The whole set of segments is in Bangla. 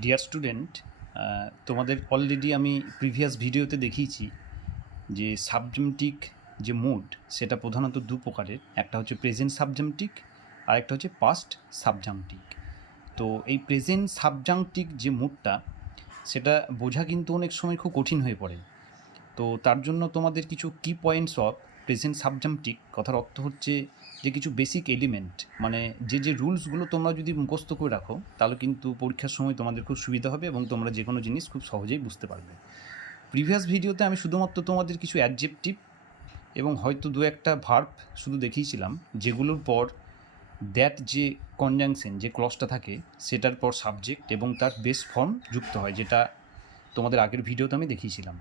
ডিয়ার স্টুডেন্ট, তোমাদের অলরেডি আমি প্রিভিয়াস ভিডিওতে দেখিয়েছি যে সাবজেক্টিভ যে মুড সেটা প্রধানত দু প্রকারের। একটা হচ্ছে প্রেজেন্ট সাবজেক্টিভ আর একটা হচ্ছে পাস্ট সাবজেক্টিভ। তো এই প্রেজেন্ট সাবজেক্টিভ যে মুডটা সেটা বোঝা কিন্তু অনেক সময় খুব কঠিন হয়ে পড়ে। তো তার জন্য তোমাদের কিছু কি পয়েন্টস অফ প্রেজেন্ট সাবজেক্টিভ, কথার অর্থ হচ্ছে যে কিছু বেসিক এলিমেন্ট, মানে যে রুলসগুলো তোমরা যদি মুখস্থ করে রাখো তাহলে কিন্তু পরীক্ষার সময় তোমাদের খুব সুবিধা হবে এবং তোমরা যে কোনো জিনিস খুব সহজেই বুঝতে পারবে। প্রিভিয়াস ভিডিওতে আমি শুধুমাত্র তোমাদের কিছু অ্যাডজেক্টিভ এবং হয়তো দু একটা ভার্ব শুধু দেখিয়েছিলাম, যেগুলোর পর দ্যাট যে কনজাংশন যে ক্লজটা থাকে সেটার পর সাবজেক্ট এবং তার বেস ফর্ম যুক্ত হয়, যেটা তোমাদের আগের ভিডিওতে আমি দেখিয়েছিলাম।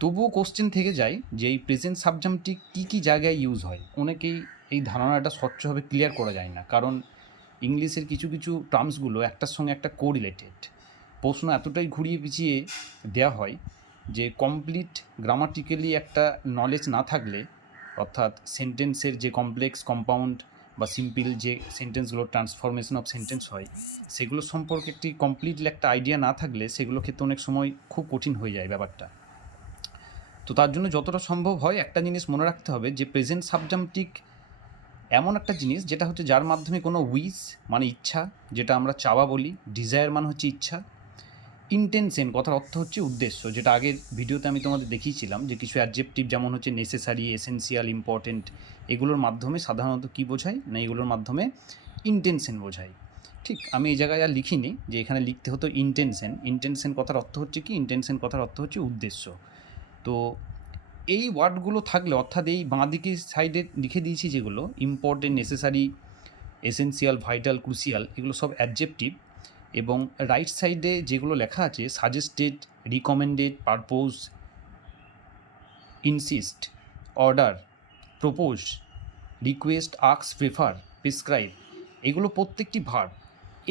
তবুও কোশ্চেন থেকে যায় যে এই প্রেজেন্ট সাবজেক্টটি কী কী জায়গায় ইউজ হয়। অনেকেই এই ধারণাটা স্বচ্ছভাবে ক্লিয়ার করা যায় না, কারণ ইংলিশের কিছু কিছু টার্মসগুলো একটার সঙ্গে একটা কোরিলেটেড। প্রশ্ন এতটাই ঘুরিয়ে পিছিয়ে দেওয়া হয় যে কমপ্লিট গ্রামাটিক্যালি একটা নলেজ না থাকলে, অর্থাৎ সেন্টেন্সের যে কমপ্লেক্স, কম্পাউন্ড বা সিম্পল যে সেন্টেন্সগুলো ট্রান্সফরমেশন অফ সেন্টেন্স হয় সেগুলো সম্পর্কে একটি কমপ্লিটলি একটা আইডিয়া না থাকলে সেগুলো ক্ষেত্রে অনেক সময় খুব কঠিন হয়ে যায় ব্যাপারটা। তো তার জন্য যতটা সম্ভব হয় একটা জিনিস মনে রাখতে হবে যে প্রেজেন্ট সাবজেক্টিভ এমন একটা জিনিস যেটা হচ্ছে যার মাধ্যমে কোনো উইশ মানে ইচ্ছা, যেটা আমরা চাওয়া বলি, ডিজায়ার মানে হচ্ছে ইচ্ছা, ইন্টেনশন কথার অর্থ হচ্ছে উদ্দেশ্য, যেটা আগের ভিডিওতে আমি তোমাদের দেখিয়েছিলাম যে কিছু অ্যাডজেক্টিভ যেমন হচ্ছে নেসেসারি, এসেনশিয়াল, ইম্পর্টেন্ট, এগুলোর মাধ্যমে সাধারণত কী বোঝায় না, এগুলোর মাধ্যমে ইন্টেনশন বোঝায়। ঠিক আমি এই জায়গায় আর লিখিনি, যে এখানে লিখতে হতো ইন্টেনশন। ইন্টেনশন কথার অর্থ হচ্ছে কি, ইন্টেনশন কথার অর্থ হচ্ছে উদ্দেশ্য। তো এই ওয়ার্ডগুলো থাকলে, অর্থাৎ এই বাঁদিকের সাইডে লিখে দিয়েছি যেগুলো important, necessary, essential, vital, crucial, এগুলো সব অ্যাডজেক্টিভ। এবং রাইট সাইডে যেগুলো লেখা আছে suggested, recommended, purpose, insist, order, propose, request, আক্স, প্রেফার, প্রেসক্রাইব, এগুলো প্রত্যেকটি ভার্ব।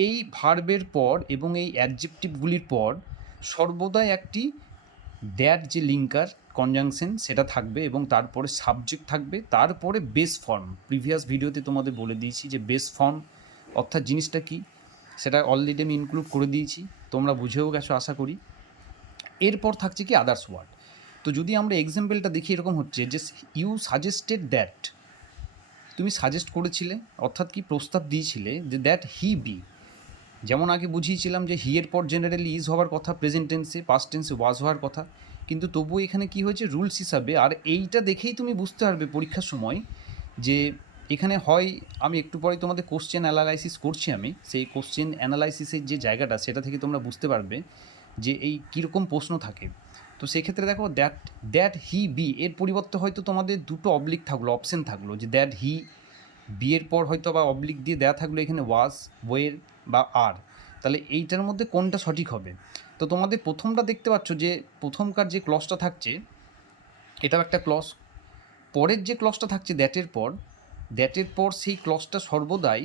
এই ভার্বের পর এবং এই অ্যাডজেক্টিভগুলির পর সর্বদাই একটি দ্যাট যে লিঙ্কার কনজাংশন সেটা থাকবে এবং তারপরে সাবজেক্ট থাকবে, তারপরে বেস ফর্ম। প্রিভিয়াস ভিডিওতে তোমাদের বলে দিয়েছি যে বেস ফর্ম অর্থাৎ জিনিসটা কি, সেটা অলরেডি আমি ইনক্লুড করে দিয়েছি, তোমরা বুঝেও গেছো আশা করি। এরপর থাকছে কি আদার্স ওয়ার্ড। তো যদি আমরা এক্সাম্পলটা দেখি, এরকম হচ্ছে যে ইউ সাজেস্টেড দ্যাট, তুমি সাজেস্ট করেছিলে অর্থাৎ কি প্রস্তাব দিয়েছিলে যে দ্যাট হি বি। যেমন আগে বুঝিয়েছিলাম যে হি এর পর জেনারেলি ইজ হওয়ার কথা, প্রেজেন্ট টেন্সে, পাস্ট টেন্সে ওয়াজ হওয়ার কথা, কিন্তু তবুও এখানে কি হয়েছে রুলস হিসাবে। আর এইটা দেখেই তুমি বুঝতে পারবে পরীক্ষার সময় যে এখানে হয়, আমি একটু পরে তোমাদের কোশ্চেন অ্যানালাইসিস করছি, আমি সেই কোশ্চেন অ্যানালাইসিসের যে জায়গাটা সেটা থেকে তোমরা বুঝতে পারবে যে এই কীরকম প্রশ্ন থাকে। তো সেক্ষেত্রে দেখো দ্যাট হি বি এর পরিবর্তে হয়তো তোমাদের দুটো অবলিক থাকলো, অপশন থাকলো, যে দ্যাট হি বিয়ের পর হয়তো বা অবলিক দিয়ে দেওয়া থাকলো এখানে ওয়াজ, ওয়ের বা আর। তাহলে এইটার মধ্যে কোনটা সঠিক হবে? তো তোমাদের প্রথমটা দেখতে পাচ্ছ যে প্রথমকার যে ক্লজটা থাকছে এটাও একটা ক্লজ, পরের যে ক্লজটা থাকছে দ্যাটের পর সেই ক্লজটা সর্বদাই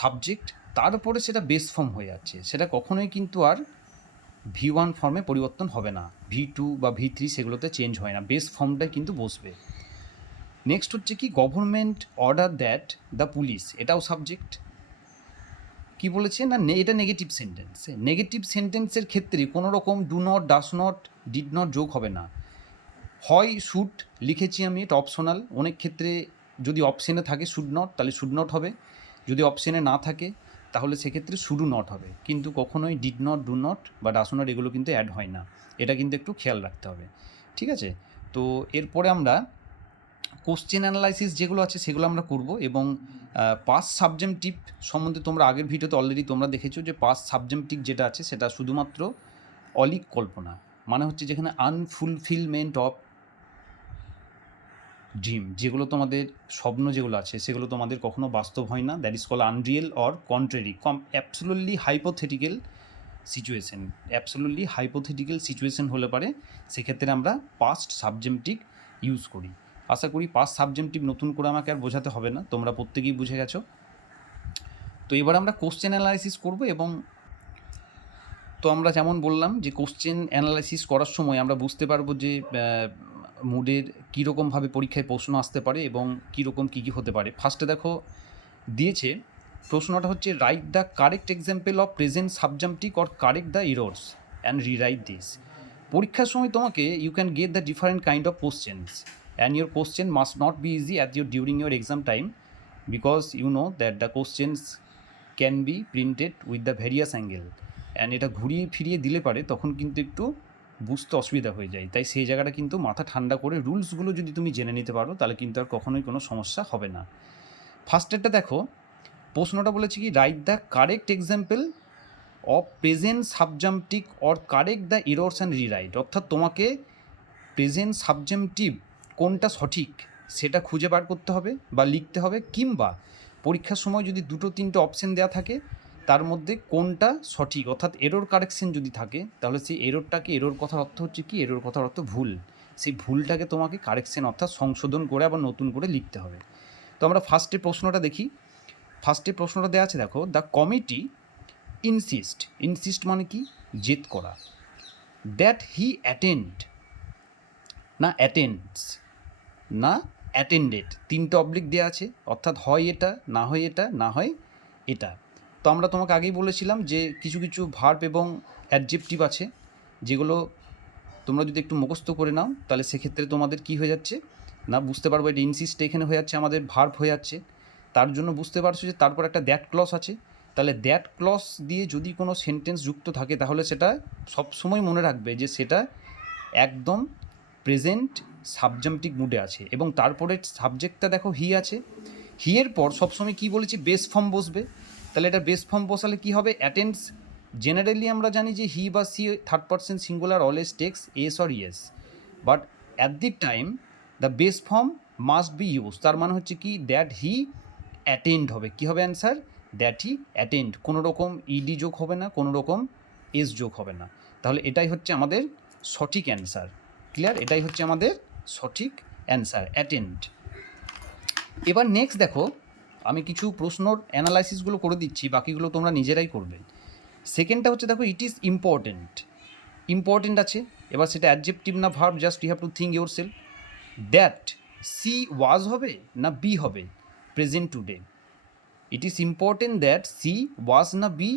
সাবজেক্ট, তারপরে সেটা বেস ফর্ম হয়ে যাচ্ছে, সেটা কখনোই কিন্তু আর V1 ফর্মে পরিবর্তন হবে না, V2 বা V3 সেগুলোতে চেঞ্জ হয় না, বেস ফর্মটাই কিন্তু বসবে। নেক্সট হচ্ছে কি government order that the police, এটাও সাবজেক্ট। কি বলেছে না, এটা নেগেটিভ সেন্টেন্স। নেগেটিভ সেন্টেন্সের ক্ষেত্রে কোনো রকম do not, does not, did not যোগ হবে না। হয় শুড লিখেছি আমি, এটা অপশনাল, অনেক ক্ষেত্রে যদি অপশানে থাকে শুড নট তাহলে শুড নট হবে, যদি অপশানে না থাকে তাহলে সেক্ষেত্রে শুডু নট হবে, কিন্তু কখনোই ডিড নট, ডু নট বা ডাস নট এগুলো কিন্তু অ্যাড হয় না, এটা কিন্তু একটু খেয়াল রাখতে হবে। ঠিক আছে, তো এরপরে আমরা কোশ্চেন অ্যানালাইসিস যেগুলো আছে সেগুলো আমরা করব। এবং পাস্ট সাবজেক্টিভ সম্বন্ধে তোমরা আগের ভিডিওতে অলরেডি তোমরা দেখেছো যে পাস্ট সাবজেক্টিভ যেটা আছে সেটা শুধুমাত্র অলিক কল্পনা, মানে হচ্ছে যেখানে আনফুলফিলমেন্ট অফ ড্রিম, যেগুলো তোমাদের স্বপ্ন যেগুলো আছে সেগুলো তোমাদের কখনো বাস্তব হয় না, that is call unreal or contrary, absolutely hypothetical situation. Absolutely hypothetical situation হলে পারে সেক্ষেত্রে আমরা পাস্ট সাবজেক্টিভ ইউজ করি। আশা করি পাস্ট সাবজেক্টিভ নতুন করে আমাকে আর বোঝাতে হবে না, তোমরা প্রত্যেকেই বুঝে গেছো। তো এবার আমরা কোশ্চেন অ্যানালাইসিস করব। এবং তো আমরা যেমন বললাম যে কোশ্চেন অ্যানালাইসিস করার সময় আমরা বুঝতে পারবো যে মুডের কীরকমভাবে পরীক্ষায় প্রশ্ন আসতে পারে এবং কীরকম কী কী হতে পারে। ফার্স্টে দেখো দিয়েছে প্রশ্নটা হচ্ছে write the correct example of present subjunctive or correct the errors and rewrite this. পরীক্ষার সময় তোমাকে you can get the different kind of questions and your question must not be easy at your during your exam time because you know that the questions can be printed with the various angle and এটা ঘুরিয়ে ফিরিয়ে দিলে পারে তখন কিন্তু একটু বুঝতে অসুবিধা হয়ে যায়। তাই সেই জায়গাটা কিন্তু মাথা ঠান্ডা করে রুলসগুলো যদি তুমি জেনে নিতে পারো তাহলে কিন্তু আর কখনোই কোনো সমস্যা হবে না। ফার্স্টেরটা দেখো, প্রশ্নটা বলেছে কি write the correct example of present subjunctive or correct the errors and rewrite, অর্থাৎ তোমাকে প্রেজেন্ট সাবজাম্পটিভ কোনটা সঠিক সেটা খুঁজে বার করতে হবে বা লিখতে হবে, কিংবা পরীক্ষার সময় যদি দুটো তিনটে অপশন দেওয়া থাকে তার মধ্যে কোনটা সঠিক অর্থাৎ এরর কারেকশন যদি থাকে তাহলে সেই এররটাকে, এরর কথার অর্থ হচ্ছে কি, এরর কথার অর্থ ভুল, সেই ভুলটাকে তোমাকে কারেকশন অর্থাৎ সংশোধন করে আবার নতুন করে লিখতে হবে। তো আমরা ফার্স্টে প্রশ্নটা দেখি। ফার্স্টে প্রশ্নটা দেওয়া আছে দেখো, দ্য কমিটি ইনসিস্ট মানে কি, জেদ করা, দ্যাট হি অ্যাটেন্ডস না অ্যাটেন্ডেড, তিনটে অবলিক দেওয়া আছে, অর্থাৎ হয় এটা, না হয় এটা, না হয় এটা। তো আমরা তোমাকে আগেই বলেছিলাম যে কিছু কিছু ভার্ব এবং অ্যাডজেক্টিভ আছে যেগুলো তোমরা যদি একটু মুখস্থ করে নাও তাহলে সেক্ষেত্রে তোমাদের কি হয়ে যাচ্ছে না, বুঝতে পারবো এটা ইনসিস্ট এখানে হয়ে যাচ্ছে আমাদের ভার্ব হয়ে যাচ্ছে, তার জন্য বুঝতে পারছো যে তারপর একটা দ্যাট ক্লজ আছে। তাহলে দ্যাট ক্লজ দিয়ে যদি কোনো সেন্টেন্স যুক্ত থাকে তাহলে সেটা সবসময় মনে রাখবে যে সেটা একদম প্রেজেন্ট সাবজাম্পটিভ মুডে আছে, এবং তারপরে সাবজেক্টটা দেখো হি আছে, হি এর পর সবসময় কী বলেছি, বেস ফর্ম বসবে। তাহলে এটা বেস ফর্ম বসালে কী হবে, অ্যাটেন্ডস। জেনারেলি আমরা জানি যে হি বা she third person singular always takes s or es, but at the time the base form must be use, তার মানে হচ্ছে কি দ্যাট হি অ্যাটেন্ড হবে, কী হবে অ্যান্সার, দ্যাট হি অ্যাটেন্ড, কোনো রকম ইডি যোগ হবে না, কোনো রকম এস যোগ হবে না। তাহলে এটাই হচ্ছে আমাদের সঠিক অ্যান্সার। ক্লিয়ার, এটাই হচ্ছে আমাদের সঠিক অ্যান্সার, অ্যাটেন্ড। এবার নেক্সট দেখো, আমি কিছু প্রশ্নর অ্যানালাইসিসগুলো করে দিচ্ছি, বাকিগুলো তোমরা নিজেরাই করবে। সেকেন্ডটা হচ্ছে দেখো, ইট ইজ ইম্পর্টেন্ট আছে, এবার সেটা অ্যাডজেক্টিভ না verb, just you have to think yourself. That she was হবে না বি হবে present today, it is important that she was না বি,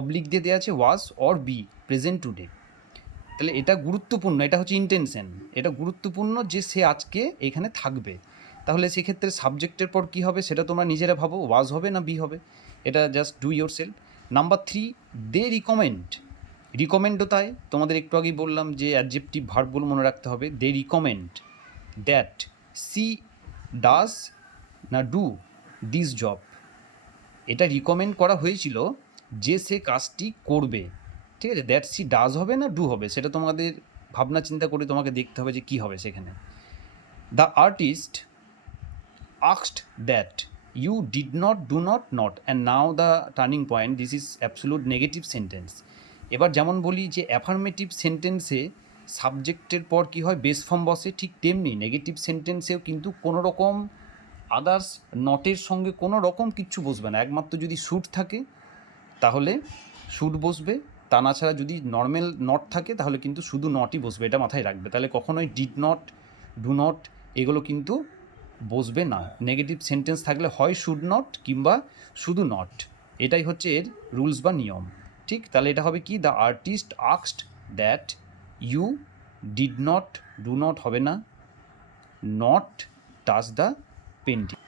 অবলিক দিয়ে দেওয়া আছে was or be present today. তাহলে এটা গুরুত্বপূর্ণ, এটা হচ্ছে ইন্টেনশন, এটা গুরুত্বপূর্ণ যে সে আজকে এখানে থাকবে। তাহলে সেক্ষেত্রে সাবজেক্টের পর কী হবে সেটা তোমরা নিজেরা ভাবো, ওয়াজ হবে না বি হবে, এটা just do your self. Number 3, দে রিকমেন্ডও তাই, তোমাদের একটু আগেই বললাম যে অ্যাডজেক্টিভ ভার্বগুলো মনে রাখতে হবে। দে রিকমেন্ড দ্যাট সি ডাজ না ডু দিস জব, এটা রিকমেন্ড করা হয়েছিল যে সে কাজটি করবে, ঠিক আছে। দ্যাট সি ডাজ হবে না ডু হবে, সেটা তোমাদের ভাবনা চিন্তা করে তোমাকে দেখতে হবে যে কী হবে সেখানে। The artist asked that you did not do not and now the turning point, this is absolute negative sentence. এবার যেমন বলি যে অ্যাফার্মেটিভ সেন্টেন্সে সাবজেক্টের পর কী হয়, বেস ফর্ম বসে, ঠিক তেমনি নেগেটিভ সেন্টেন্সেও কিন্তু কোনো রকম আদার্স নটের সঙ্গে কোনো রকম কিচ্ছু বসবে না, একমাত্র যদি শুড থাকে তাহলে শুড বসবে, তা না ছাড়া যদি নর্মাল নট থাকে তাহলে কিন্তু শুধু নটই বসবে, এটা মাথায় রাখবে। তাহলে কখনোই ডিড নট, ডু নট এগুলো কিন্তু বসবে না। নেগেটিভ সেন্টেন্স থাকলে হয় শুড নট কিংবা শুধু নট, এটাই হচ্ছে এর রুলস বা নিয়ম, ঠিক। তাহলে এটা হবে কি, the artist asked that you did not, do not হবে না, not touch the painting.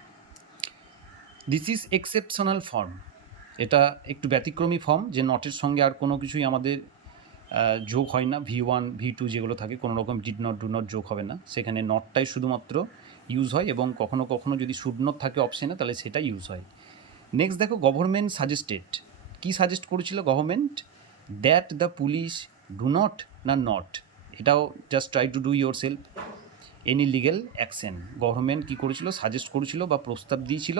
This is exceptional form, এটা একটু ব্যতিক্রমী ফর্ম, যে নটের সঙ্গে আর কোনো কিছুই আমাদের যোগ হয় না, V1 V2 যেগুলো থাকে কোনো রকম ডিড নট ডু নট যোগ হবে না, সেখানে নটটাই শুধুমাত্র ইউজ হয়, এবং কখনো কখনো যদি শুড নট থাকে অপশানে তাহলে সেটা ইউজ হয়। নেক্সট দেখো, গভর্নমেন্ট সাজেস্টেড, কী সাজেস্ট করেছিল government, that the police do not না নট, এটাও just try to do yourself any legal action, government কী করেছিল, সাজেস্ট করেছিল বা প্রস্তাব দিয়েছিল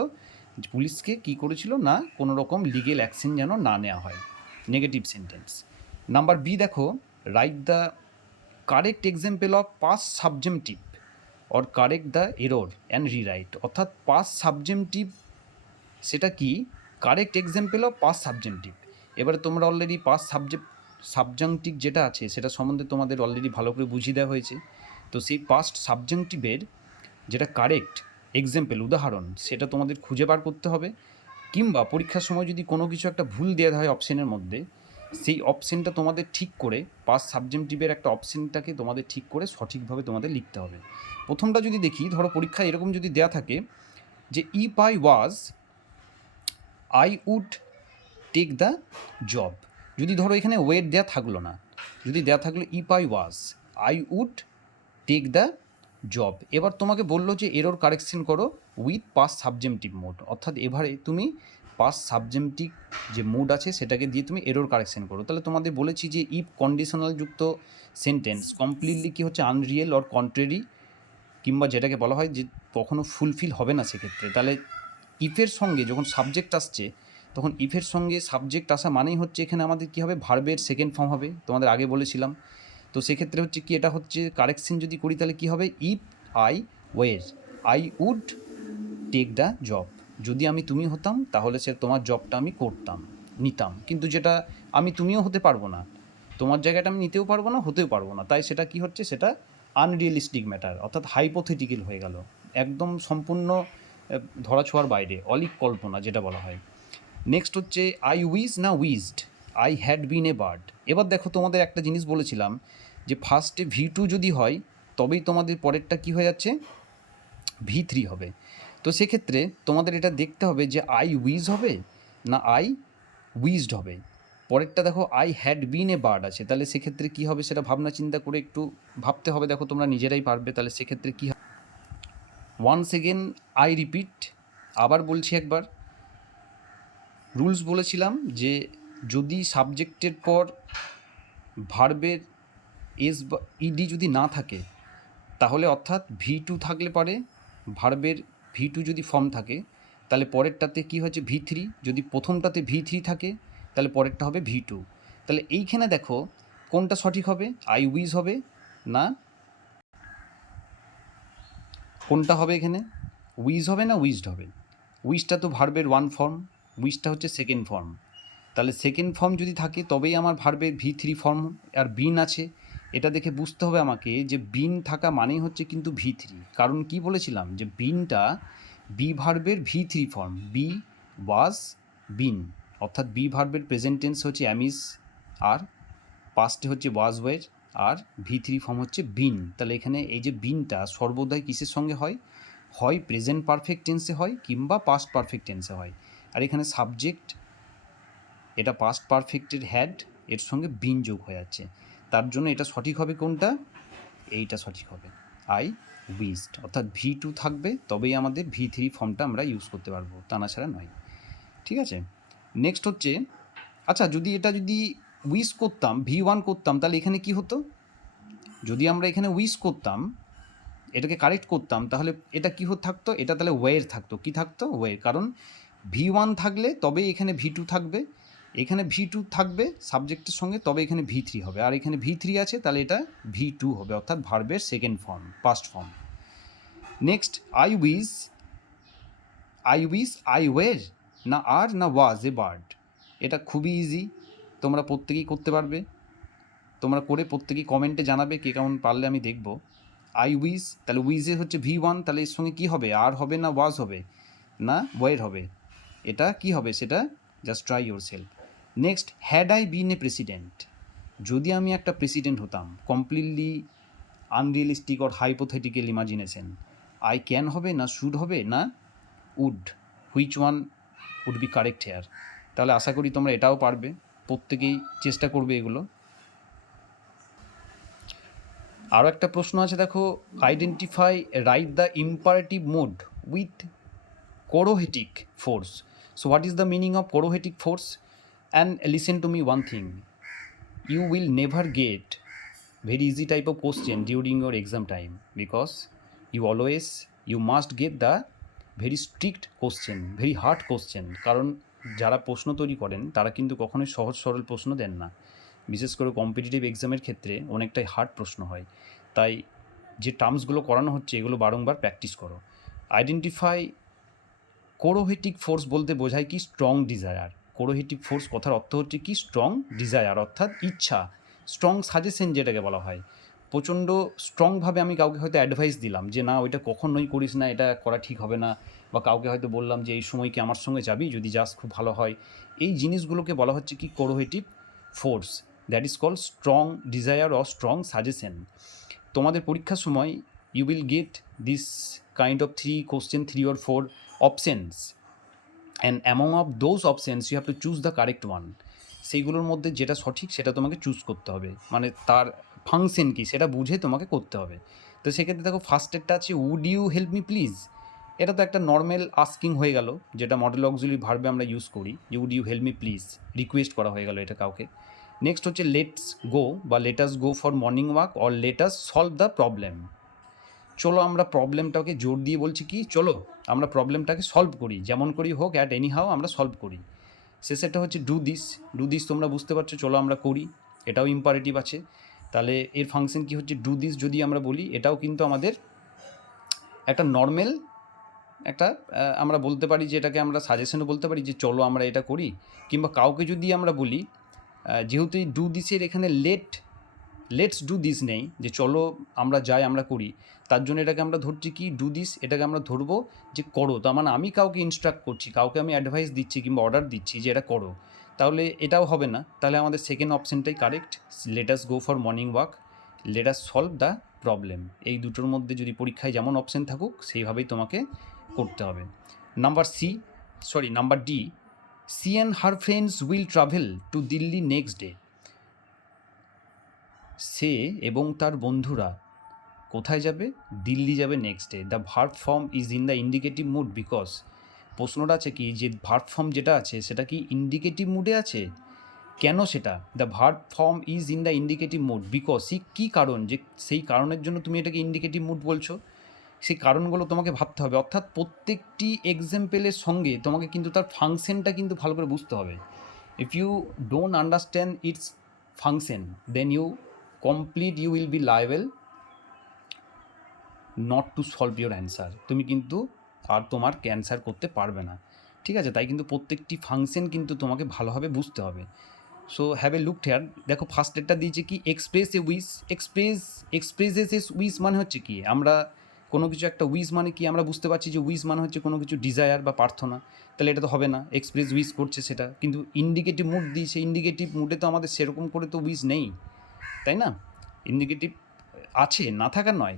পুলিশকে, কী করেছিল না কোনো রকম লিগেল অ্যাকশন যেন না নেওয়া হয়, নেগেটিভ সেন্টেন্স। নাম্বার বি দেখো, right the correct example of past subjective or correct the error and rewrite, অর্থাৎ পাস্ট সাবজেক্টিভ সেটা কি, correct example of past subjective. এবারে তোমরা অলরেডি পাস্ট সাবজেক্টিভ যেটা আছে সেটা সম্বন্ধে তোমাদের অলরেডি ভালো করে বুঝিয়ে দেওয়া হয়েছে। তো সেই পাস্ট সাবজেক্টিভের যেটা কারেক্ট এক্সাম্পল, উদাহরণ, সেটা তোমাদের খুঁজে বার করতে হবে। কিংবা পরীক্ষার সময় যদি কোনো কিছু একটা ভুল দেওয়া হয় অপশনের মধ্যে, সেই অপশনটা তোমাদের ঠিক করে পাস সাবজেক্টিভের একটা অপশনটাকে তোমাদের ঠিক করে সঠিকভাবে তোমাদের লিখতে হবে। প্রথমটা যদি দেখি, ধরো পরীক্ষায় এরকম যদি দেয়া থাকে যে if I was I would take the job, যদি ধরো এখানে ওয়েট দেওয়া থাকলো না, যদি দেওয়া থাকলো if I was I would take the job, এবার তোমাকে বললো যে এরর কারেকশন করো উইথ পাস সাবজেক্টিভ মোড, অর্থাৎ এবারে তুমি পাস সাবজেক্টিভ যে মোড আছে সেটাকে দিয়ে তুমি এরর কারেকশন করো। তাহলে তোমাদের বলেছি যে ইফ কন্ডিশনাল যুক্ত সেন্টেন্স কমপ্লিটলি কী হচ্ছে আনরিয়েল অর কন্ট্রেরি, কিংবা যেটাকে বলা হয় যে কখনো ফুলফিল হবে না সেক্ষেত্রে, তাহলে ইফের সঙ্গে যখন সাবজেক্ট আসছে তখন ইফের সঙ্গে সাবজেক্ট আসা মানেই হচ্ছে এখানে আমাদের কী হবে, ভার্বের সেকেন্ড ফর্ম হবে, তোমাদের আগে বলেছিলাম। তো সেক্ষেত্রে হচ্ছে কি, এটা হচ্ছে কারেকশন যদি করি তাহলে কী হবে, if I were I would take the job, যদি আমি তুমি হতাম তাহলে সে তোমার জবটা আমি করতাম, নিতাম, কিন্তু যেটা আমি তুমিও হতে পারবো না, তোমার জায়গাটা আমি নিতেও পারবো না, হতেও পারবো না, তাই সেটা কি হচ্ছে, সেটা আনরিয়েলিস্টিক ম্যাটার, অর্থাৎ হাইপোথেটিক্যাল হয়ে গেল, একদম সম্পূর্ণ ধরাছোঁয়ার বাইরে, অলিক কল্পনা যেটা বলা হয়। নেক্সট হচ্ছে আই উইজ না উইজড, I had been a bird. এবার দেখো তোমাদের একটা জিনিস বলেছিলাম যে ফার্স্টে V2 যদি হয় তবেই তোমাদের পরেরটা কি হয়ে যাচ্ছে, V3 হবে। তো সেক্ষেত্রে তোমাদের এটা দেখতে হবে যে আই উইজ হবে না আই উইজড হবে। পরেরটা দেখো I had been a bird আছে, তাহলে সেক্ষেত্রে কী হবে সেটা ভাবনা চিন্তা করে একটু ভাবতে হবে, দেখো তোমরা নিজেরাই পারবে। তাহলে সেক্ষেত্রে কী হবে, ওয়ান্স এগেন আই রিপিট, আবার বলছি একবার, রুলস বলেছিলাম যে যদি সাবজেক্টের পর ভার্বের এস বা ইডি যদি না থাকে তাহলে, অর্থাৎ V2 থাকলে পরে ভার্বের V2 যদি ফর্ম থাকে তাহলে পরেরটাতে কি হচ্ছে V3, যদি প্রথমটাতে V3 থাকে তাহলে পরেরটা হবে V2। তাহলে এইখানে দেখো কোনটা সঠিক হবে, আই উইজ হবে না কোনটা হবে, এখানে উইজ হবে না উইজড হবে। উইজটা তো ভার্বের ওয়ান ফর্ম, উইজটা হচ্ছে সেকেন্ড ফর্ম, তাহলে সেকেন্ড ফর্ম যদি থাকে তবেই আমার ভার্বের V3 ফর্ম, আর বিন আছে, এটা দেখে বুঝতে হবে আমাকে যে বিন থাকা মানেই হচ্ছে কিন্তু V3, কারণ কি বলেছিলাম যে বিনটা বি ভার্বের V3 ফর্ম, বি ওয়াজ বিন, অর্থাৎ বি ভার্বের প্রেজেন্ট টেন্স হচ্ছে অ্যামিস, আর পাস্টে হচ্ছে ওয়াজ ওয়ের, আর V3 ফর্ম হচ্ছে বিন। তাহলে এখানে এই যে বিনটা সর্বদাই কিসের সঙ্গে হয়, হয় প্রেজেন্ট পারফেক্ট টেন্সে হয় কিংবা পাস্ট পারফেক্ট টেন্সে হয়, আর এখানে সাবজেক্ট এটা পাস্ট পারফেক্টের হ্যাড এর সঙ্গে বিন যোগ হয়ে যাচ্ছে, তার জন্য এটা সঠিক হবে কোনটা, এইটা সঠিক হবে আই উইজড, অর্থাৎ V2 থাকবে তবেই আমাদের V3 ফর্মটা আমরা ইউজ করতে পারবো, তা না ছাড়া নয়। ঠিক আছে, নেক্সট হচ্ছে, আচ্ছা যদি এটা যদি উইজ করতাম V1 করতাম তাহলে এখানে কি হতো, যদি আমরা এখানে উইজ করতাম এটাকে কারেক্ট করতাম তাহলে এটা কী থাকতো, এটা তাহলে ওয়ের থাকতো, কি থাকতো ওয়ের, কারণ V1 থাকলে তবেই এখানে V2 থাকবে, এখানে V2 থাকবে সাবজেক্টের সঙ্গে তবে এখানে V3 হবে, আর এখানে V3 আছে তাহলে এটা V2 হবে, অর্থাৎ ভার্বের second form, past form. Next I was I were না আর না ওয়াজ এ বার্ড, এটা খুবই ইজি, তোমরা প্রত্যেকেই করতে পারবে, তোমরা করে প্রত্যেকেই কমেন্টে জানাবে কে কেমন পারলে আমি দেখব। আই উইজ, তাহলে উইজে হচ্ছে V1, তাহলে এর সঙ্গে কী হবে, আর হবে না ওয়াজ হবে না ওয়ের হবে, এটা কি হবে সেটা just try yourself. Next had I been a president, যদি আমি একটা প্রেসিডেন্ট হতাম, completely unrealistic or hypothetical imagination, I can হবে না শুড হবে না would, which one would be correct here. তাহলে আশা করি তোমরা এটাও পারবে, প্রত্যেকেই চেষ্টা করবে এগুলো। আরও একটা প্রশ্ন আছে দেখো, identify write the imperative mode with correlative force. So what is the meaning of correlative force? And listen to me one thing, you will never get very easy type of question during your exam time, because you must get the very strict question, very hard question, কারণ যারা প্রশ্ন তৈরি করেন তারা কিন্তু কখনোই সহজ সরল প্রশ্ন দেন না, বিশেষ করে কম্পিটিটিভ এক্সামের ক্ষেত্রে অনেকটাই হার্ড প্রশ্ন হয়, তাই যে টার্মসগুলো করানো হচ্ছে এগুলো বারংবার প্র্যাকটিস করো। আইডেন্টিফাই কোরোহেটিক ফোর্স বলতে বোঝায় কি, স্ট্রং ডিজায়ার, কোরোহেটিক ফোর্স কথার অর্থ হচ্ছে কি স্ট্রং ডিজায়ার, অর্থাৎ ইচ্ছা, স্ট্রং সাজেশন যেটাকে বলা হয়, প্রচণ্ড স্ট্রংভাবে আমি কাউকে হয়তো অ্যাডভাইস দিলাম যে না ওইটা কখনোই করিস না, এটা করা ঠিক হবে না, বা কাউকে হয়তো বললাম যে এই সময় কি আমার সঙ্গে যাবি, যদি যাস খুব ভালো হয়। এই জিনিসগুলোকে বলা হচ্ছে কি cohortative force, that is called strong desire or strong suggestion. তোমাদের পরীক্ষার সময় you will get this kind of 3 or 4 options, and among of those options you have to choose the correct one. সেইগুলোর মধ্যে যেটা সঠিক সেটা তোমাকে চুজ করতে হবে, মানে তার ফাংশন কী সেটা বুঝে তোমাকে করতে হবে। তো সেক্ষেত্রে দেখো ফার্স্টেরটা আছে would you help me please. এটা তো একটা নর্মাল আস্কিং হয়ে গেল, যেটা মডেল অক্সিলারি ভার্বে আমরা ইউজ করি, যে would you help me please, request করা হয়ে গেল এটা কাউকে। নেক্সট হচ্ছে লেটস গো বা let us go for morning walk or let us solve the problem. চলো আমরা প্রবলেমটাকে জোর দিয়ে বলছি কি চলো আমরা প্রবলেমটাকে সলভ করি, যেমন করি হোক অ্যাট এনি হাও আমরা সলভ করি। শেষেরটা হচ্ছে ডু দিস। ডু দিস তোমরা বুঝতে পারছো, চলো আমরা করি, এটাও ইম্পারেটিভ আছে। তাহলে এর ফাংশন কি হচ্ছে, ডু দিস যদি আমরা বলি এটাও কিন্তু আমাদের একটা নর্মাল একটা আমরা বলতে পারি যে এটাকে আমরা সাজেশনও বলতে পারি যে চলো আমরা এটা করি। কিংবা কাউকে যদি আমরা বলি, যেহেতু এই ডু দিসের এখানে লেটস ডু দিস নেই, যে চলো আমরা যাই আমরা করি, তার জন্য এটাকে আমরা ধরছি কি ডু দিস, এটাকে আমরা ধরবো যে করো। তার মানে আমি কাউকে ইনস্ট্রাক্ট করছি, কাউকে আমি অ্যাডভাইস দিচ্ছি কিংবা অর্ডার দিচ্ছি যে এটা করো, তাহলে এটাও হবে না। তাহলে আমাদের সেকেন্ড অপশানটাই correct, let us go for morning walk, let us solve the problem. এই দুটোর মধ্যে যদি পরীক্ষায় যেমন অপশান থাকুক সেইভাবেই তোমাকে করতে হবে। Number D, C and her friends will travel to Delhi next day. সে এবং তার বন্ধুরা কোথায় যাবে, দিল্লি যাবে next day. The verb form is in the indicative mood because, প্রশ্নটা আছে কি যে ভার্ব ফর্ম যেটা আছে সেটা কি ইন্ডিকেটিভ মুডে আছে, কেন সেটা, the verb form is in the indicative mood because, কী কারণ, যে সেই কারণের জন্য তুমি এটাকে ইন্ডিকেটিভ মুড বলছো, সেই কারণগুলো তোমাকে ভাবতে হবে। অর্থাৎ প্রত্যেকটি এক্সাম্পলের সঙ্গে তোমাকে কিন্তু তার ফাংশনটা কিন্তু ভালো করে বুঝতে হবে। If you don't understand its function then you will be liable not to solve your answer, তুমি কিন্তু আর তোমার ক্যান্সার করতে পারবে না। ঠিক আছে, তাই কিন্তু প্রত্যেকটি ফাংশন কিন্তু তোমাকে ভালোভাবে বুঝতে হবে। So have a look here, দেখো ফার্স্ট ডেটটা দিয়েছে কি express a wish. Expresses a wish মানে হচ্ছে কি, আমরা কোনো কিছু একটা উইশ মানে কি আমরা বুঝতে পারছি যে উইশ মানে হচ্ছে কোনো কিছু ডিজায়ার বা প্রার্থনা, তাহলে এটা তো হবে না, এক্সপ্রেস উইশ করছে সেটা। কিন্তু ইন্ডিকেটিভ মুড দিয়েছে, ইন্ডিকেটিভ মুডে তো আমাদের সেরকম করে তো উইশ নেই, তাই না? ইন্ডিকেটিভ আছে, না থাকার নয়,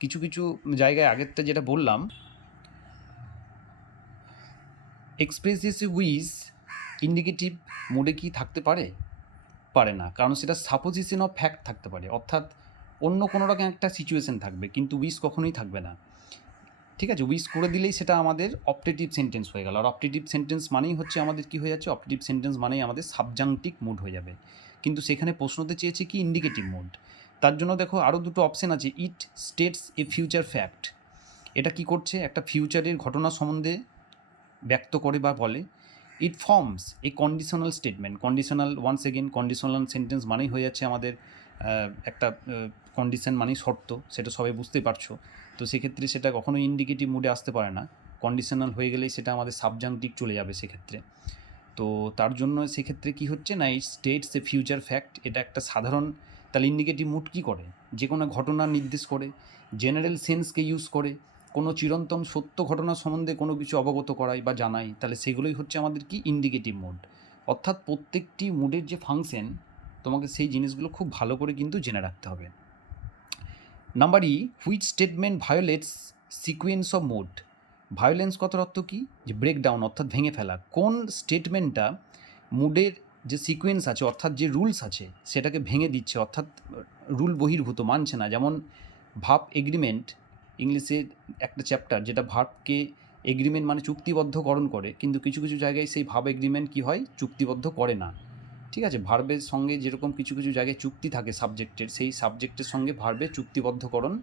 কিছু কিছু জায়গায় আগেরটা যেটা বললাম এক্সপ্রেসেস উইজ ইন্ডিকেটিভ মুডে কি থাকতে পারে, পারে না, কারণ সেটা সাপোজিশন অফ ফ্যাক্ট থাকতে পারে, অর্থাৎ অন্য কোনো রকম একটা সিচুয়েশন থাকবে, কিন্তু উইশ কখনোই থাকবে না। ঠিক আছে, উইশ করে দিলেই সেটা আমাদের অপটেটিভ সেন্টেন্স হয়ে গেল। আর অপটেটিভ সেন্টেন্স মানেই হচ্ছে আমাদের কী হয়ে যাচ্ছে, অপটেটিভ সেন্টেন্স মানেই আমাদের সাবজাংটিভ মুড হয়ে যাবে। কিন্তু সেখানে প্রশ্নতে চেয়েছে কি ইন্ডিকেটিভ মুড। তার জন্য দেখো আরও দুটো অপশান আছে, ইট স্টেটস এ ফিউচার ফ্যাক্ট, এটা কি করছে, একটা ফিউচারের ঘটনা সম্বন্ধে ব্যক্ত করে বা বলে। It forms a conditional statement, conditional once again conditional sentence মানেই হয়ে যাচ্ছে আমাদের একটা কন্ডিশন মানেই শর্ত, সেটা সবাই বুঝতেই পারছো। তো সেক্ষেত্রে সেটা কখনোই ইন্ডিকেটিভ মুডে আসতে পারে না, কন্ডিশনাল হয়ে গেলেই সেটা আমাদের সাবজাংটিভ চলে যাবে সেক্ষেত্রে। তো তার জন্য সেক্ষেত্রে কি হচ্ছে না, এই স্টেটস এ ফিউচার ফ্যাক্ট এটা একটা সাধারণ, তাহলে ইন্ডিকেটিভ মুড কী করে, যে কোনো ঘটনা নির্দেশ করে, জেনারেল সেন্সকে ইউজ করে, কোনো চিরন্তন সত্য ঘটনা সম্বন্ধে কোনো কিছু অবগত করাই বা জানাই, তাহলে সেগুলোই হচ্ছে আমাদের কি ইন্ডিকেটিভ মুড। অর্থাৎ প্রত্যেকটি মুডের যে ফাংশন তোমাকে সেই জিনিসগুলো খুব ভালো করে কিন্তু জেনে রাখতে হবে। Number E, which statement violates sequence of mood. Violence কথার অর্থ কী, যে ব্রেকডাউন অর্থাৎ ভেঙে ফেলা। কোন স্টেটমেন্টটা মুডের যে সিকোয়েন্স আছে অর্থাৎ যে রুলস আছে সেটাকে ভেঙে দিচ্ছে, অর্থাৎ রুল বহির্ভূত, মানছে না। যেমন ভার্ব এগ্রিমেন্ট, ইংলিশের একটা চ্যাপ্টার যেটা ভার্বকে এগ্রিমেন্ট মানে চুক্তিবদ্ধকরণ করে, কিন্তু কিছু কিছু জায়গায় সেই ভার্ব এগ্রিমেন্ট কী হয়, চুক্তিবদ্ধ করে না। ঠিক আছে, ভার্বের সঙ্গে যেরকম কিছু কিছু জায়গায় চুক্তি থাকে সাবজেক্টের, সেই সাবজেক্টের সঙ্গে ভার্বের চুক্তিবদ্ধকরণ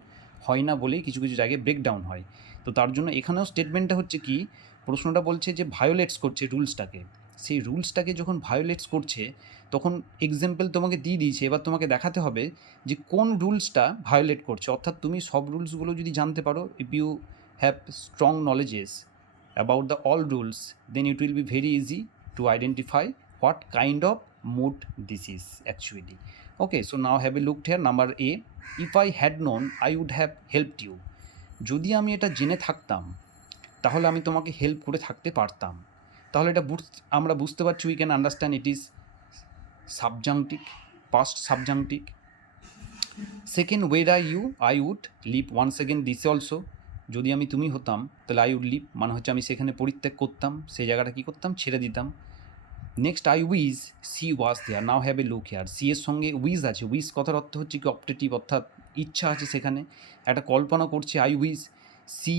হয় না বলেই কিছু কিছু জায়গায় ব্রেকডাউন হয়। তো তার জন্য এখানেও স্টেটমেন্টটা হচ্ছে কি, প্রশ্নটা বলছে যে ভায়োলেটস করছে রুলসটাকে, সেই রুলসটাকে যখন ভায়োলেটস করছে তখন এক্সাম্পল তোমাকে দিয়ে দিয়েছে, এবার তোমাকে দেখাতে হবে যে কোন রুলসটা ভায়োলেট করছে। অর্থাৎ তুমি সব রুলসগুলো যদি জানতে পারো, if you have strong knowledges about the all rules, then it will be very easy to identify what kind of mood this is actually. Okay, so now have a look here. Number A, if I had known I would have helped you. যদি আমি এটা জেনে থাকতাম তাহলে আমি তোমাকে হেল্প করে থাকতে পারতাম। তাহলে এটা আমরা বুঝতে পারছি, we can understand it is subjunctive, past subjunctive. Second, were are you, I would live once again this also. যদি আমি তুমি হতাম তাহলে আই উড লিভ মানে হচ্ছে আমি সেখানে পরিত্যাগ করতাম, সেই জায়গাটা কী করতাম, ছেড়ে দিতাম। Next, I wish she was there. Now have a look here. She এর সঙ্গে উইজ আছে। উইজ কথার অর্থ হচ্ছে কি অপটেটিভ, অর্থাৎ ইচ্ছা আছে সেখানে, একটা কল্পনা করছে। আই উইজ সি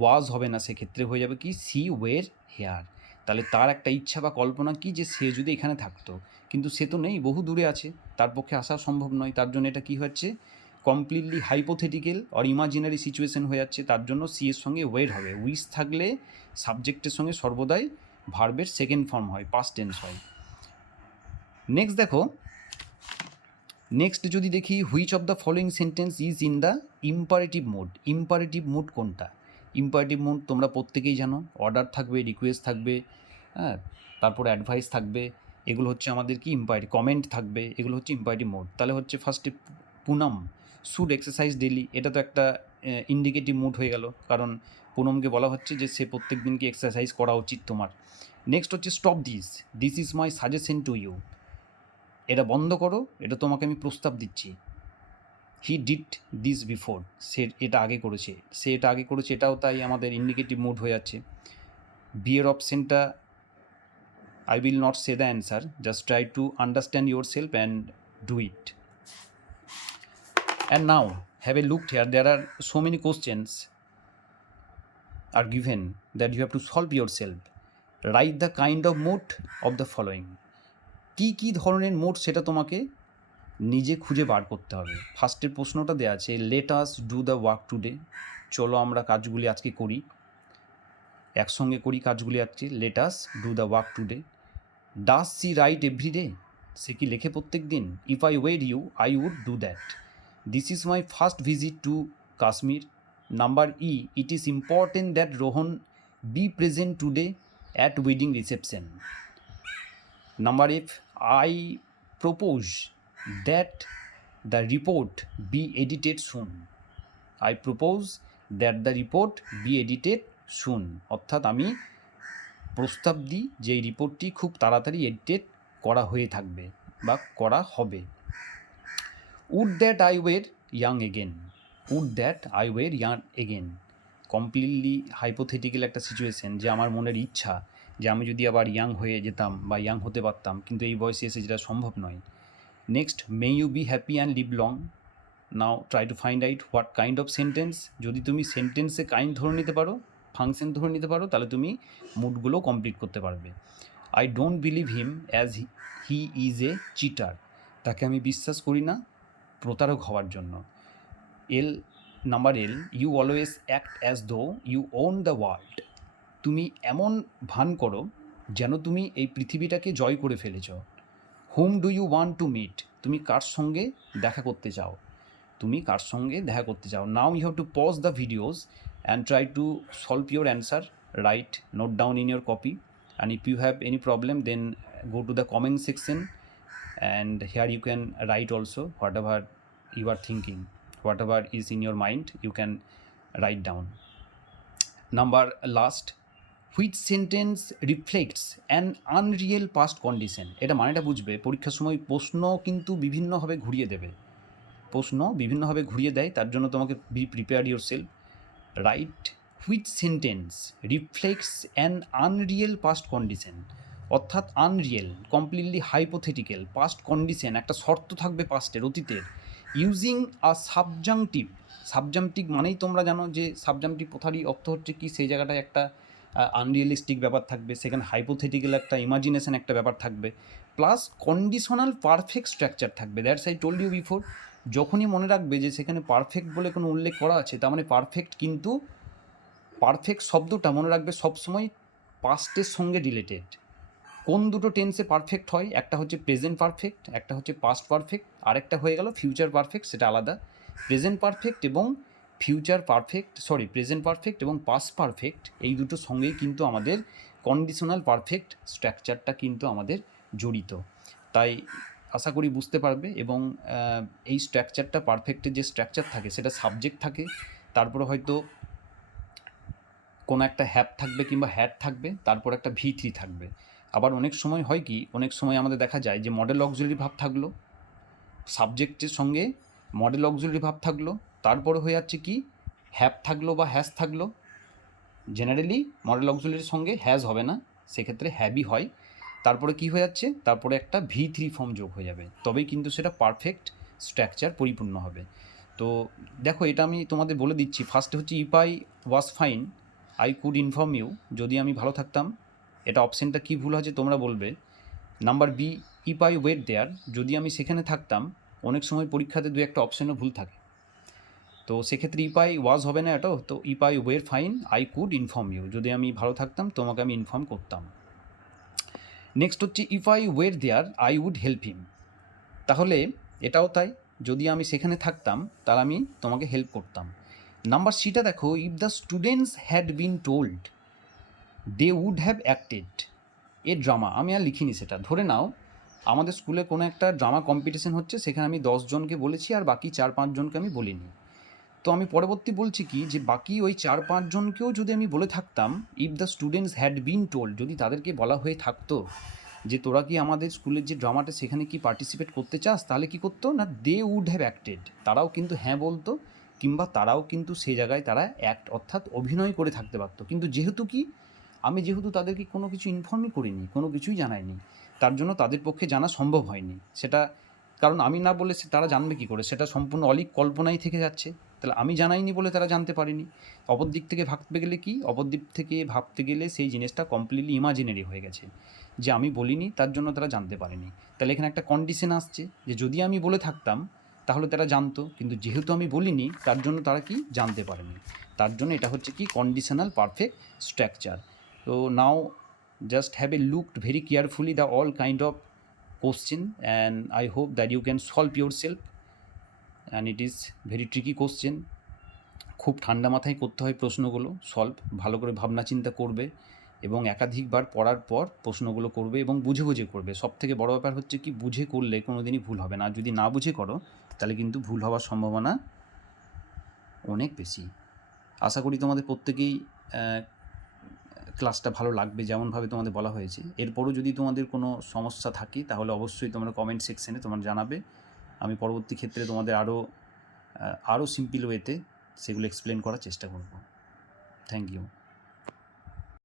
ওয়াজ হবে না, সেক্ষেত্রে হয়ে যাবে কি সি ওয়ের হেয়ার। তাহলে তার একটা ইচ্ছা বা কল্পনা কি যে সে যদি এখানে থাকতো, কিন্তু সে তো নেই, বহু দূরে আছে, তার পক্ষে আসা সম্ভব নয়। তার জন্য এটা কী হচ্ছে, completely hypothetical or imaginary situation হয়ে যাচ্ছে। তার জন্য সি এর সঙ্গে ওয়ের হবে। উইজ থাকলে সাবজেক্টের সঙ্গে সর্বদাই ভার্বের সেকেন্ড ফর্ম হয়, পাস্ট টেন্স হয়। নেক্সট দেখো, নেক্সট যদি দেখি, which of the following sentence is in the imperative mode. Imperative mode কোনটা? ইম্পারেটিভ মোড তোমরা প্রত্যেকেই জানো, অর্ডার থাকবে, রিকোয়েস্ট থাকবে, হ্যাঁ, তারপরে অ্যাডভাইস থাকবে, এগুলো হচ্ছে আমাদের কি ইম্পারেটিভ, কমেন্ট থাকবে, এগুলো হচ্ছে ইম্পারেটিভ মোড। তাহলে হচ্ছে ফার্স্টে পুনম শুড এক্সারসাইজ ডেলি, এটা তো একটা ইন্ডিকেটিভ মুড হয়ে গেল, কারণ পুনমকে বলা হচ্ছে যে সে প্রত্যেক দিনকে এক্সারসাইজ করা উচিত তোমার। নেক্সট হচ্ছে stop this, this is my suggestion to you, এটা বন্ধ করো, এটা তোমাকে আমি প্রস্তাব দিচ্ছি। হি ডিড দিস বিফোর, সে এটা আগে করেছে, সে এটা আগে করেছে, এটাও তাই আমাদের ইন্ডিকেটিভ মুড হয়ে যাচ্ছে। বিয়ের অপশনটা I will not say the answer, just try to understand yourself and do it. And now have a look here, there are so many questions are given that you have to solve yourself. Write the kind of mood of the following. কি কি ধরনের মোড সেটা তোমাকে নিজে খুঁজে বার করতে হবে। ফার্স্টের প্রশ্নটা দেওয়া আছে, let us do the work today, চলো আমরা কাজগুলি আজকে করি, একসঙ্গে করি কাজগুলি আজকে। Let us do the work today. Does C write every day, সে কি লেখে প্রত্যেক দিন? If I were you I would do that. This is my first visit to Kashmir. Number E, it is important that Rohan be present today at wedding reception. Number F, I propose that the report be edited soon. I propose that the report be edited soon, অর্থাৎ আমি প্রস্তাব দিই যে এই রিপোর্টটি খুব তাড়াতাড়ি এডিটেড করা হয়ে থাকবে বা করা হবে। Would that I were young again, would that I were young again, completely hypothetical একটা সিচুয়েশন, যে আমার মনের ইচ্ছা যে আমি যদি আবার ইয়াং হয়ে যেতাম বা ইয়াং হতে পারতাম, কিন্তু এই বয়সে এসে যেটা সম্ভব নয়। Next, may you be happy and live long. Now try to find out what kind of sentence. যদি তুমি সেন্টেন্সে কাইন্ড ধরে নিতে পারো, ফাংশন ধরে নিতে পারো, তাহলে তুমি মুডগুলো কমপ্লিট করতে পারবে। I don't believe him as he is a cheater, তাকে আমি বিশ্বাস করি না প্রতারক হওয়ার জন্য। Number L, you always act as though you own the world, তুমি এমন ভান করো যেন তুমি এই পৃথিবীটাকে জয় করে ফেলেছ। Hmm do you want to meet, তুমি কার সঙ্গে দেখা করতে চাও, তুমি কার সঙ্গে দেখা করতে চাও। Now you have to pause the videos and try to solve your answer. Write, note down in your copy, and if you have any problem then go to the comment section, and here you can write also whatever you are thinking, whatever is in your mind you can write down. Number last, which sentence reflects an unreal past condition, এটা মানেটা বুঝবে। পরীক্ষার সময় প্রশ্ন কিন্তু বিভিন্নভাবে ঘুরিয়ে দেবে, প্রশ্ন বিভিন্নভাবে ঘুরিয়ে দেয়, তার জন্য তোমাকে be prepare yourself. Write which sentence reflects an unreal past condition, অর্থাৎ unreal, completely hypothetical past condition, একটা শর্ত থাকবে পাস্টের, অতীতের, ইউজিং আ সাবজাংটিভ। সাবজাংটিভ মানেই তোমরা জানো যে সাবজাংটিভ কথারই অর্থ হচ্ছে কি, সেই জায়গাটায় একটা আনরিয়েলিস্টিক ব্যাপার থাকবে, সেখানে হাইপোথেটিক্যাল একটা ইমাজিনেশন একটা ব্যাপার থাকবে, প্লাস কন্ডিশনাল পারফেক্ট স্ট্রাকচার থাকবে। That's I told you before, যখনই মনে রাখবে যে সেখানে পারফেক্ট বলে কোনো উল্লেখ করা আছে, তার মানে পারফেক্ট, কিন্তু পারফেক্ট শব্দটা মনে রাখবে সবসময় পাস্টের সঙ্গে রিলেটেড। কোন দুটো টেন্সে পারফেক্ট হয়, একটা হচ্ছে প্রেজেন্ট পারফেক্ট, একটা হচ্ছে পাস্ট পারফেক্ট, আরেকটা হয়ে গেল ফিউচার পারফেক্ট, সেটা আলাদা। প্রেজেন্ট পারফেক্ট এবং ফিউচার পারফেক্ট, প্রেজেন্ট পারফেক্ট এবং পাস্ট পারফেক্ট, এই দুটো সঙ্গেই কিন্তু আমাদের কন্ডিশনাল পারফেক্ট স্ট্রাকচারটা কিন্তু আমাদের জড়িত। তাই আশা করি বুঝতে পারবে। এবং এই স্ট্রাকচারটা পারফেক্টের যে স্ট্রাকচার থাকে সেটা সাবজেক্ট থাকে, তারপরে হয়তো কোনো একটা হ্যাভ থাকবে কিংবা হ্যাড থাকবে, তারপর একটা V3 থাকবে। আবার অনেক সময় হয় কি, অনেক সময় আমাদের দেখা যায় যে মডেল অক্সিলারি ভার্ব থাকলো, সাবজেক্টের সঙ্গে মডেল অক্সিলারি ভার্ব থাকলো, তারপরে হয়ে যাচ্ছে কি হ্যাভ থাকলো বা হ্যাজ থাকলো। জেনারেলি মডেল অক্সিলারির সঙ্গে হ্যাজ হবে না, সেক্ষেত্রে হ্যাভই হয়। তারপরে কি হয়ে যাচ্ছে, তারপরে একটা V3 ফর্ম যোগ হয়ে যাবে, তবেই কিন্তু সেটা পারফেক্ট স্ট্রাকচার পরিপূর্ণ হবে। তো দেখো, এটা আমি তোমাদের বলে দিচ্ছি। ফার্স্টে হচ্ছে if I was fine I could inform you, যদি আমি ভালো থাকতাম। এটা অপশানটা কী ভুল আছে তোমরা বলবে। Number B, if I went there, যদি আমি সেখানে থাকতাম। অনেক সময় পরীক্ষাতে দু একটা অপশানও ভুল থাকে, তো সেক্ষেত্রে ইফ আই ওয়াজ হবে না এটাও। তো if I were fine I could inform you, যদি আমি ভালো থাকতাম তোমাকে আমি ইনফর্ম করতাম। নেক্সট হচ্ছে if I were there I would help him, তাহলে এটাও তাই, যদি আমি সেখানে থাকতাম তাহলে আমি তোমাকে হেল্প করতাম। নাম্বার সিটা দেখো, if the students had been told they would have acted a drama, আমি আর লিখিনি সেটা। ধরে নাও আমাদের স্কুলে কোনো একটা ড্রামা কম্পিটিশন হচ্ছে, সেখানে আমি 10 জনকে বলেছি আর বাকি 4-5 জনকে আমি বলিনি। তো আমি পরবর্তী বলছি কি, যে বাকি ওই 4-5 জনকেও যদি আমি বলে থাকতাম, if the students had been told, যদি তাদেরকে বলা হয়ে থাকতো যে তোরা কি আমাদের স্কুলের যে ড্রামাটা সেখানে কি পার্টিসিপেট করতে চাস, তাহলে কি করতো না, দে উড হ্যাভ অ্যাক্টেড, তারাও কিন্তু হ্যাঁ বলতো, কিংবা তারাও কিন্তু সেই জায়গায় তারা অ্যাক্ট অর্থাৎ অভিনয় করে থাকতে পারতো। কিন্তু যেহেতু যেহেতু তাদেরকে কোনো কিছু ইনফর্মই করিনি, কোনো কিছুই জানাইনি, তার জন্য তাদের পক্ষে জানা সম্ভব হয়নি সেটা। কারণ আমি না বলে তারা জানবে কী করে, সেটা সম্পূর্ণ অলিক কল্পনাই থেকে যাচ্ছে। তাহলে আমি জানাইনি বলে তারা জানতে পারেনি। অপর দিক থেকে ভাবতে গেলে কি, অপর দিক থেকে ভাবতে গেলে সেই জিনিসটা কমপ্লিটলি ইমাজিনারি হয়ে গেছে, যে আমি বলিনি তার জন্য তারা জানতে পারেনি। তাহলে এখানে একটা কন্ডিশন আসছে যে যদি আমি বলে থাকতাম তাহলে তারা জানতো, কিন্তু যেহেতু আমি বলিনি তার জন্য তারা কি জানতে পারেনি। তার জন্য এটা হচ্ছে কি কন্ডিশনাল পারফেক্ট স্ট্রাকচার। তো নাও just have a looked very carefully the all kind of question, and I hope that you can solve yourself, and it is very tricky question. খুব ঠান্ডা মাথায় করতে হয় প্রশ্নগুলো সলভ, ভালো করে ভাবনা চিন্তা করবে এবং একাধিকবার পড়ার পর প্রশ্নগুলো করবে এবং বুঝে বুঝে করবে। সব থেকে বড় ব্যাপার হচ্ছে কি, বুঝে করলে কোনো দিনই ভুল হবে না। আর যদি না বুঝে করো তাহলে কিন্তু ভুল হওয়ার সম্ভাবনা অনেক বেশি। আশা করি তোমাদের প্রত্যেকেই ক্লাসটা ভালো লাগবে যেমনভাবে তোমাদের বলা হয়েছে। এরপরও যদি তোমাদের কোনো সমস্যা থাকে তাহলে অবশ্যই তোমরা কমেন্ট সেকশানে তোমরা জানাবে। আমি পরবর্তী ক্ষেত্রে তোমাদের আরও সিম্পল ওয়েতে সেগুলো এক্সপ্লেন করার চেষ্টা করব। Thank you.